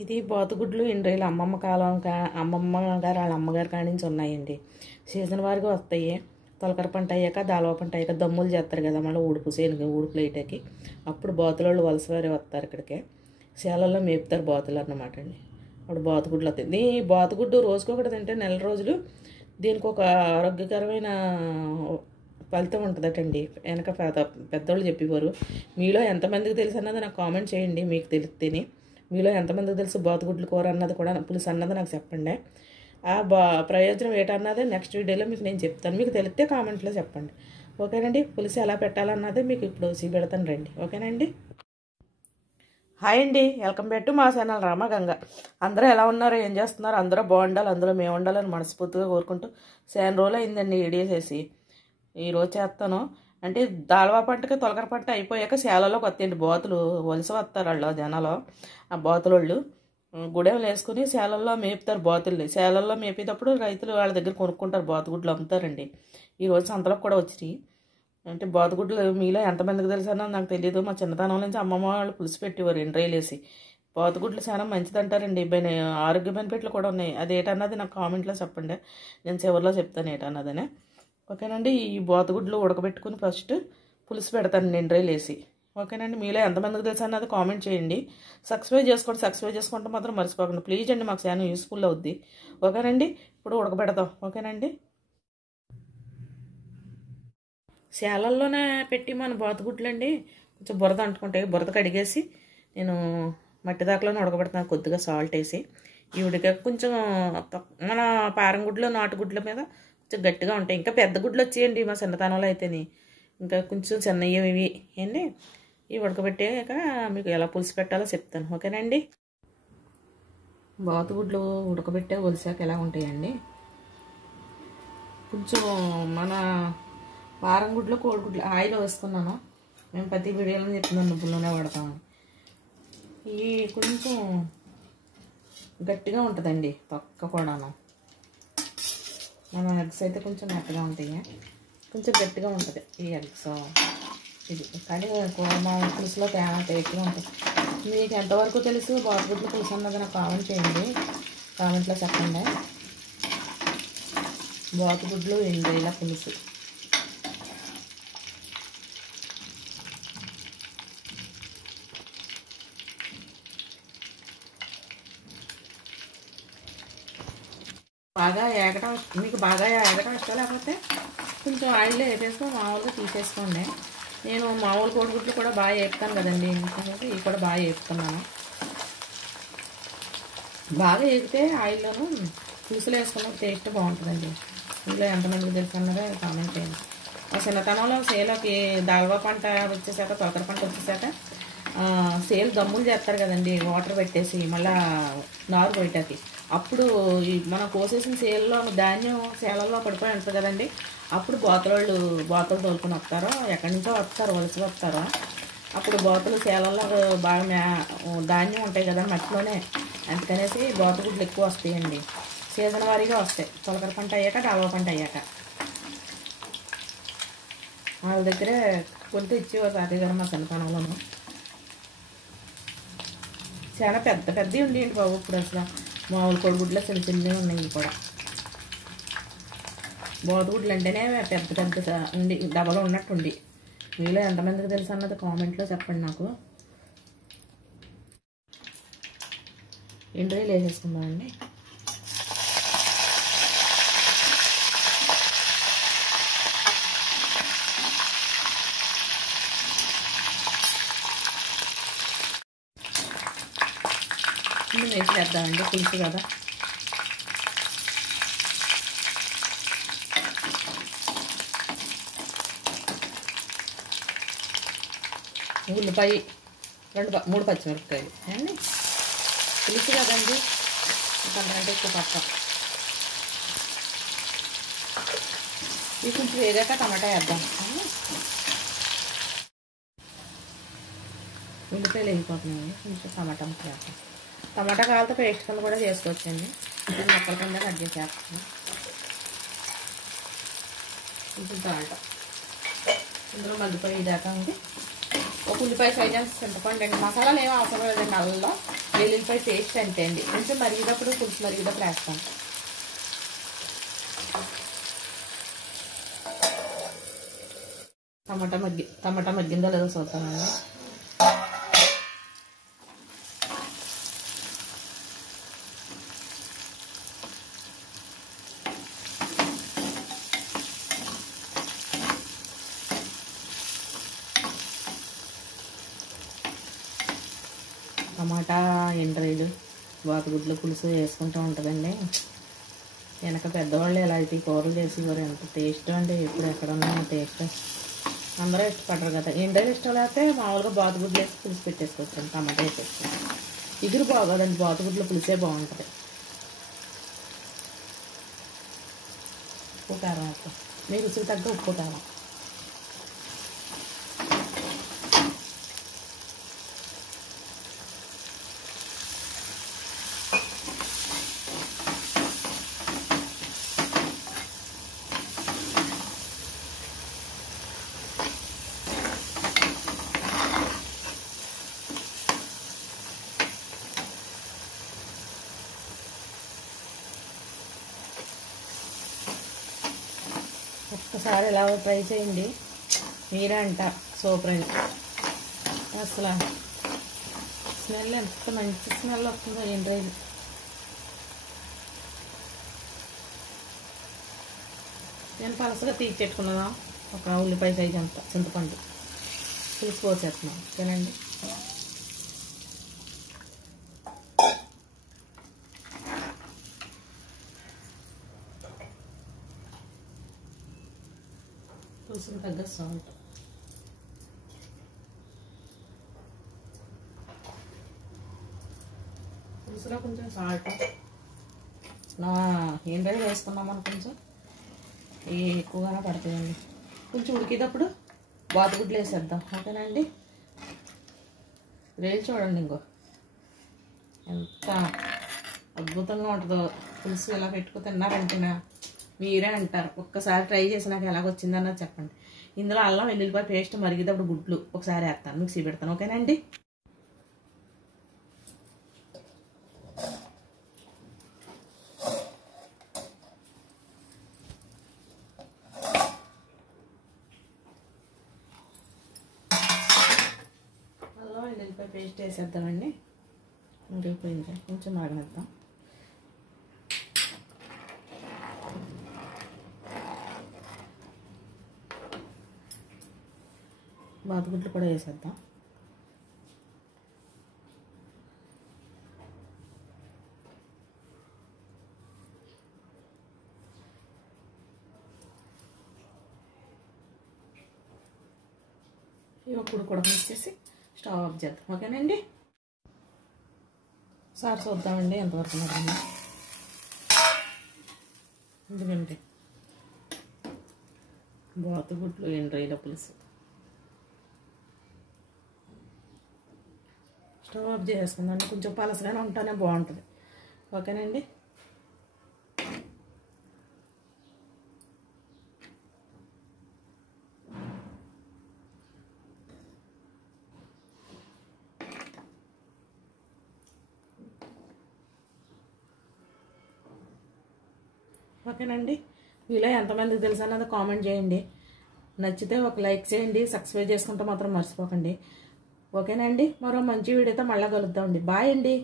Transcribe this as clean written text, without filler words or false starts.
ఇది బాతుగుడ్లు ఇండ్రేలు అమ్మమ్మ కాలం అమ్మమ్మ గారు వాళ్ళ అమ్మగారి కాడి నుంచి ఉన్నాయండి. సీజన్ వారిగా వస్తాయి. తొలకర పంట అయ్యాక దాల్వ పంట అయ్యాక దమ్ములు చేస్తారు కదా, మళ్ళీ ఊడుపు సేనుగా ఊడుపులు వేయటానికి అప్పుడు బాతులోళ్ళు వలస వారి వస్తారు ఇక్కడికి. సేలల్లో మేపుతారు బాతులు అన్నమాట అండి. అప్పుడు బాతుగుడ్లు వస్తాయి. ఈ బాతుగుడ్డు రోజుకొకటి తింటే నెల రోజులు దీనికి ఒక ఆరోగ్యకరమైన ఫలితం ఉంటుందటండి. వెనక పెద్దోళ్ళు చెప్పేవారు. మీలో ఎంతమందికి తెలుసు అన్నది నాకు కామెంట్ చేయండి. మీకు తెలిస్తేనే మీలో ఎంతమందికి తెలుసు బాతుగుడ్లు కూర అన్నది కూడా, పులుసు అన్నది నాకు చెప్పండి. ఆ ప్రయోజనం ఏంటన్నది నెక్స్ట్ వీడియోలో మీకు నేను చెప్తాను. మీకు తెలిస్తే కామెంట్లో చెప్పండి. ఓకేనండి. పులుసు ఎలా పెట్టాలన్నది మీకు ఇప్పుడు చూపెడతాను రండి. ఓకేనండి. హాయ్ అండి, వెల్కమ్ బ్యాక్ టు మా ఛానల్ రామగంగ. అందరూ ఎలా ఉన్నారు, ఏం చేస్తున్నారు? అందరూ బాగుండాలి, అందులో మేము ఉండాలని మనస్ఫూర్తిగా కోరుకుంటూ చాలా రోజులు అయిందండి వీడియో చేసి. ఈరోజు చేస్తాను. అంటే దాల్వా పంటకి తొలకర పంట అయిపోయాక సేలలోకి వస్తాయండి బాతులు. వలస వస్తారు వాళ్ళు జనాలు. ఆ బాతులోళ్ళు గుడెంలు వేసుకుని సేలల్లో మేపుతారు బాతుల్ని. సేలల్లో మేపేటప్పుడు రైతులు వాళ్ళ దగ్గర కొనుక్కుంటారు, బాతుగుడ్లు అమ్ముతారండి. ఈరోజు సంతలకు కూడా వచ్చినాయి. అంటే బాతుగుడ్లు మీలో ఎంతమందికి తెలుసు అన్నది నాకు తెలియదు. మా చిన్నతనం నుంచి అమ్మమ్మ వాళ్ళు పులుసు పెట్టేవారు ఎండ్రాయిలు వేసి. బాతుగుడ్లు చాలా మంచిది అంటారండి. ఆరోగ్య బెనిఫిట్లు కూడా ఉన్నాయి. అది ఏంటన్నది నాకు కామెంట్లో చెప్పండి, నేను చివరిలో చెప్తాను ఏంటన్నదని. ఓకేనండి. ఈ బాతుగుడ్లు ఉడకబెట్టుకుని ఫస్ట్ పులుసు పెడతాను ఎండ్రాయిలు వేసి. ఓకేనండి. మీలో ఎంతమందికి తెలుసు అన్నది కామెంట్ చేయండి. సబ్స్క్రైబ్ చేసుకుంటే మాత్రం మర్చిపోకండి ప్లీజ్ అండి. మాకు చాలా యూస్ఫుల్ అవుద్ది. ఓకేనండి. ఇప్పుడు ఉడకబెడతాం. ఓకేనండి. శాలల్లోనే పెట్టి మన బాతుగుడ్లు అండి కొంచెం బురద అంటుకుంటాయి. బురద కడిగేసి నేను మట్టి దాకలోనే ఉడకబెడతాను కొద్దిగా సాల్ట్ వేసి. ఈ ఉడిక కొంచెం మన పారంగుడ్లు నాటుగుడ్ల మీద కొంచెం గట్టిగా ఉంటాయి. ఇంకా పెద్ద గుడ్లు వచ్చేయండి మా చిన్నతనంలో అయితేనే. ఇంకా కొంచెం చిన్నవి ఇవి అండి. ఇవి ఉడకబెట్టాక మీకు ఎలా పులుసు పెట్టాలో చెప్తాను. ఓకేనండి. బాతుగుడ్లు ఉడకబెట్టే ఒలిసాక ఎలా ఉంటాయండి, కొంచెం మన పారంగుడ్లు కోడిగుడ్లు ఆయిల్ వేసుకున్నాను. మేము ప్రతి వీడియోలో చెప్తున్నాను నువ్వులోనే వాడతాము. ఇవి కొంచెం గట్టిగా ఉంటుందండి తొక్క కూడాను. మన ఎగ్స్ అయితే కొంచెం మెత్తగా ఉంటాయి, కొంచెం గట్టిగా ఉంటుంది ఈ ఎగ్స్. ఇది కానీ మా పులుసులో టేస్ట్గా ఉంటుంది. మీకు ఎంతవరకు తెలుసు బాతుగుడ్లు పులుసు అన్నది నాకు కామెంట్ చేయండి, కామెంట్లో చెప్పండి. బాతుగుడ్లు ఎండ్రాయిల పులుసు. బాగా ఏగటం మీకు బాగా ఏగటం ఇష్టం లేకపోతే కొంచెం ఆయిల్లో వేసేసుకొని మామూలుగా తీసేసుకోండి. నేను మామూలు కోడిగుడ్లు కూడా బాగా వేపుతాను కదండి, ఎందుకంటే ఇవి కూడా బాగా వేపుతున్నాను. బాగా వేగితే ఆయిల్లోనూ పులుసులు వేసుకున్న టేస్ట్ బాగుంటుందండి. ఇంట్లో ఎంతమందికి తెలుసు అన్నదే కామెంట్ చేయండి. మా చిన్నతనంలో సేలోకి దాల్వా పంట వచ్చేసాక తొలకర పంట వచ్చేసాక సేల్ దమ్ములు చేస్తారు కదండి, వాటర్ పెట్టేసి మళ్ళీ నారు బయటకి. అప్పుడు మనం కోసేసిన సేలలో ధాన్యం సేలల్లో పడిపోయి ఉంటుంది కదండి. అప్పుడు బాతులు తోలుకొని వస్తారో ఎక్కడి నుంచో వస్తారు, వలస వస్తారో. అప్పుడు బాతులు సేలల్లో బాగా ధాన్యం ఉంటాయి కదా మట్టిలోనే, అందుకనేసి బాతుగుడ్లు ఎక్కువ వస్తాయండి. సీజన్ వారీగా వస్తాయి. తొలకర పంట అయ్యాక దాల్వా పంట అయ్యాక వాళ్ళ దగ్గరే కొంత ఇచ్చేవారు తాతయ్య గారు మా చిన్నతనంలోనూ. చాలా పెద్దవి ఉండేయండి బాబు. ఇప్పుడు అసలు మామూలు కోడిగుడ్లో చిన్నవి ఉన్నాయి కూడా. బాతుగుడ్లు అంటేనే పెద్ద ఉండి డబల్ ఉన్నట్టు ఉండి. మీలో ఎంతమందికి తెలుసు అన్నది కామెంట్లో చెప్పండి నాకు. ఎండ్రాయిలు వేసేసుకుందామండి. వేసి వేద్దామండి, పులుసు కదా. ఉల్లిపాయ 3 పచ్చిమిరపకాయలు అండి. పులుసు కదండి, అంతకంటే ఎక్కువ పక్క. ఇవి కొంచెం వేగాక టమాటా వేద్దాం. ఉల్లిపాయలు వేగిపోతున్నాయండి, కొంచెం టమాటా ముక్క వేద్దాం. టమాటా కావాలతో పేస్ట్ కన్నా కూడా చేసుకోవచ్చండి. మొక్కల కింద కట్ చేసేస్తాను. కొంచెం టమాటా ఇందులో మగ్గిపోయి దాకా ఉంది. ఒక ఉల్లిపాయ సైజ్ చింతపండు అండి. మసాలాలు ఏమీ అవసరం లేదండి. అల్లంలో వెల్లుల్లిపాయ పేస్ట్ అంటే అండి కొంచెం మరిగేటప్పుడు పులుసు మరిగేటప్పుడు వేస్తాను. టమాటా మగ్గిందో లేదో చూస్తానండి. టమాటా ఎండ్రాయిలు బాతుగుడ్లు పులుసు వేసుకుంటూ ఉంటుందండి. వెనక పెద్దవాళ్ళు ఎలా అయితే కూరలు చేసేవారు, ఎంత టేస్ట్ అండి. ఎప్పుడు ఎక్కడున్నా టేస్ట్ అందరూ ఇష్టపడరు కదా. ఎండ్రాయిలు ఇష్టం లేకపోతే మామూలుగా బాతుగుడ్లు వేసి పులుసు పెట్టేసుకొచ్చాను. టమాటా వేసేసుకొని ఇగురు బాగోదండి, బాతుగుడ్లు పులుసే బాగుంటుంది. ఉప్పు కారం వేస్తాం, మీ రుచికి తగ్గ ఉప్పు కారం. ఒక్కసారి ఎలా ట్రై చేయండి, మీరే అంట సూపర్ అండి. అసలు స్మెల్ ఎంత మంచి స్మెల్ వస్తుందో ఎండ్రాయిలు. నేను పలసగా తీర్చెట్టుకున్నదా ఒక ఉల్లిపాయ సైజ్ అంత చింతపండు పులుసు పోసేస్తున్నాం. ఓకేనండి. పులుసుకు తగ్గ సాల్ట్, పులుసులో కొంచెం సాల్ట్ ఎండ్రాయిలు వేసుకున్నామని కొంచెం ఎక్కువగానే పడతాయండి. కొంచెం ఉడికేటప్పుడు బాతుగుడ్లు వేసేద్దాం. ఓకేనండి. రేలు చూడండి ఇంకో ఎంత అద్భుతంగా ఉంటుందో. పులుసు ఇలా పెట్టుకు తిన్నారంటేనా మీరే అంటారు. ఒక్కసారి ట్రై చేసి నాకు ఎలాగొచ్చిందన్నది చెప్పండి. ఇందులో అల్లం వెల్లుల్లిపాయ పేస్ట్ మరిగేటప్పుడు గుడ్లు ఒకసారి వేస్తాను, మిక్సీ పెడతాను. ఓకేనండి. అల్లం వెల్లుల్లిపాయ పేస్ట్ వేసేద్దామండి. ఉడికిపోయింది, కొంచెం మరగనిద్దాం. బాతుగుడ్లు కూడా వేసేద్దాం. ఇప్పుడు కూడా మిక్స్ చేసి స్టవ్ ఆఫ్ చేద్దాం. ఓకేనండి. సార్ చూద్దామండి ఎంతవరకు ఉన్నదండి. ఎందుకంటే బాతుగుడ్లు ఎండ్రాయిల పులుసు స్టవ్ ఆఫ్ చేసేసుకుందండి. కొంచెం పలసగానే ఉంటేనే బాగుంటుంది. ఓకేనండి. ఓకేనండి. మీలో ఎంతమందికి తెలుసు అన్నది కామెంట్ చేయండి. నచ్చితే ఒక లైక్ చేయండి, సబ్స్క్రైబ్ చేసుకుంటే మాత్రం మర్చిపోకండి. ఓకేనండి. మరో మంచి వీడియోతో మళ్ళీ కలుద్దామండి. బాయ్ అండి.